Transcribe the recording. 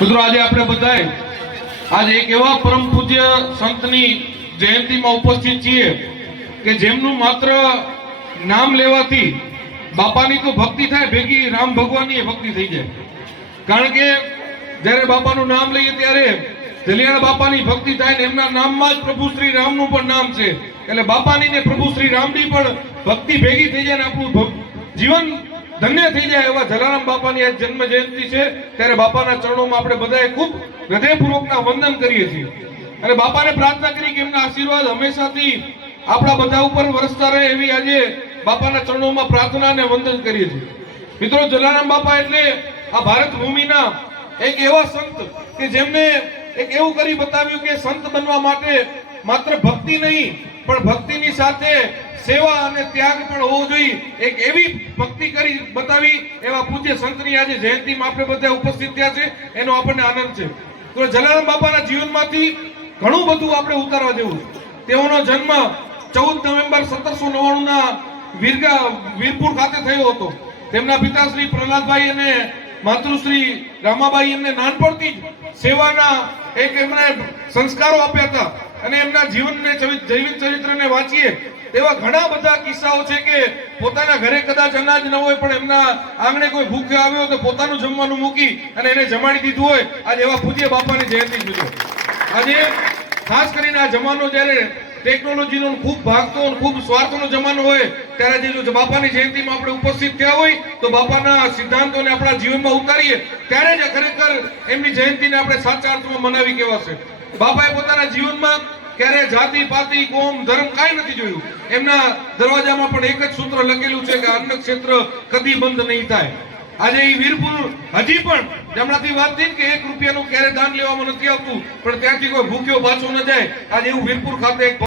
મિત્રો, આજે આપણે બધાએ આજે એક એવા પરમ પૂજ્ય સંતની જયંતિમાં ઉપસ્થિત છીએ કે જેમનું માત્ર નામ લેવાથી બાપાની તો ભક્તિ થાય, ભેગી રામ ભગવાનની ભક્તિ થઈ જાય. કારણ કે જ્યારે બાપાનું નામ લઈએ ત્યારે જલિયાણા બાપાની ભક્તિ થાય ને એમના નામમાં જ પ્રભુ શ્રી રામનું પણ નામ છે. એટલે બાપાની ને પ્રભુ શ્રી રામની પણ ભક્તિ ભેગી થઈ જાય ને આપણું જીવન ધન્ય થઈ જાય એવા જલારામ બાપાની આજ જન્મ જયંતિ છે, ત્યારે બાપાના ચરણોમાં આપણે બધાએ ખૂબ હૃદયપૂર્વકના વંદન કરીએ છીએ. અને બાપાને પ્રાર્થના કરી કે એમના આશીર્વાદ હંમેશાથી આપણા બધા ઉપર વરસતા રહે એવી આજે બાપાના ચરણોમાં પ્રાર્થના અને વંદન કરીએ છીએ. મિત્રો, જલારામ બાપા એટલે આ ભારત ભૂમિના એક એવા સંત કે જેમને એક એવું કરી બતાવ્યું કે સંત બનવા માટે માત્ર ભક્તિ નહીં પણ ભક્તિની સાથે સેવા અને ત્યાગ પણ હોવો જોઈએ. એક એવી ભક્તિ કરી બતાવી એવા પૂજ્ય સંતની આજે જયંતિમાં આપણે બધા ઉપસ્થિત થયા છે. એનો આપણને આનંદ છે. તો જલારામ બાપાના જીવનમાંથી ઘણું બધું આપણે ઉતારવા જેવું તેઓનો જન્મ ચૌદ નવેમ્બર સત્તરસો નવ્વાણું ના વીરગા વીરપુર ખાતે થયો હતો. તેમના પિતાશ્રી પ્રહલાદભાઈ અને માતૃશ્રી રામાબાઈ એમને નાનપણથી જ સેવાના એક એમને સંસ્કારો આપ્યા હતા. અને એમના જીવનને જૈવિક ચરિત્રને વાંચીએ એવા ઘણા બધા કિસ્સાઓ છે કે પોતાના ઘરે કદાચ અનાજ ન હોય પણ એમના આંગણે કોઈ ભૂખ્યો આવ્યો તો પોતાનું જમવાનું મૂકી અને એને જમાડી દીધું હોય. આજે એવા પૂજ્ય બાપાની જયંતિ જુદો આજે ખાસ કરીને આ જમાનો જ્યારે ટેકનોલોજીનો ખૂબ ભાગતો ખૂબ સ્વાર્થનો જમાનો હોય, ત્યારે જે બાપાની જયંતિમાં આપણે ઉપસ્થિત થયા હોય, તો બાપાના સિદ્ધાંતોને આપણા જીવનમાં ઉતારીએ, ત્યારે જ ખરેખર એમની જયંતિને આપણે સાચા અર્થમાં મનાવી કહેવાશે. બાપાએ પોતાના જીવનમાં ક્યારે જાતિ, પાતિ, કોમ, ધર્મ કાંઈ નથી જોયું. એમના દરવાજામાં પણ એક જ સૂત્ર લખેલું છે કે અન્ન ક્ષેત્ર કદી બંધ નહીં થાય. આજે એ વીરપુર હજી પણ હમણાંથી વાત થઈ કે એક રૂપિયાનું ક્યારે દાન લેવામાં નથી આવતું, પણ ત્યાંથી કોઈ ભૂખ્યો પાછો ન જાય. આજે એવું વીરપુર ખાતે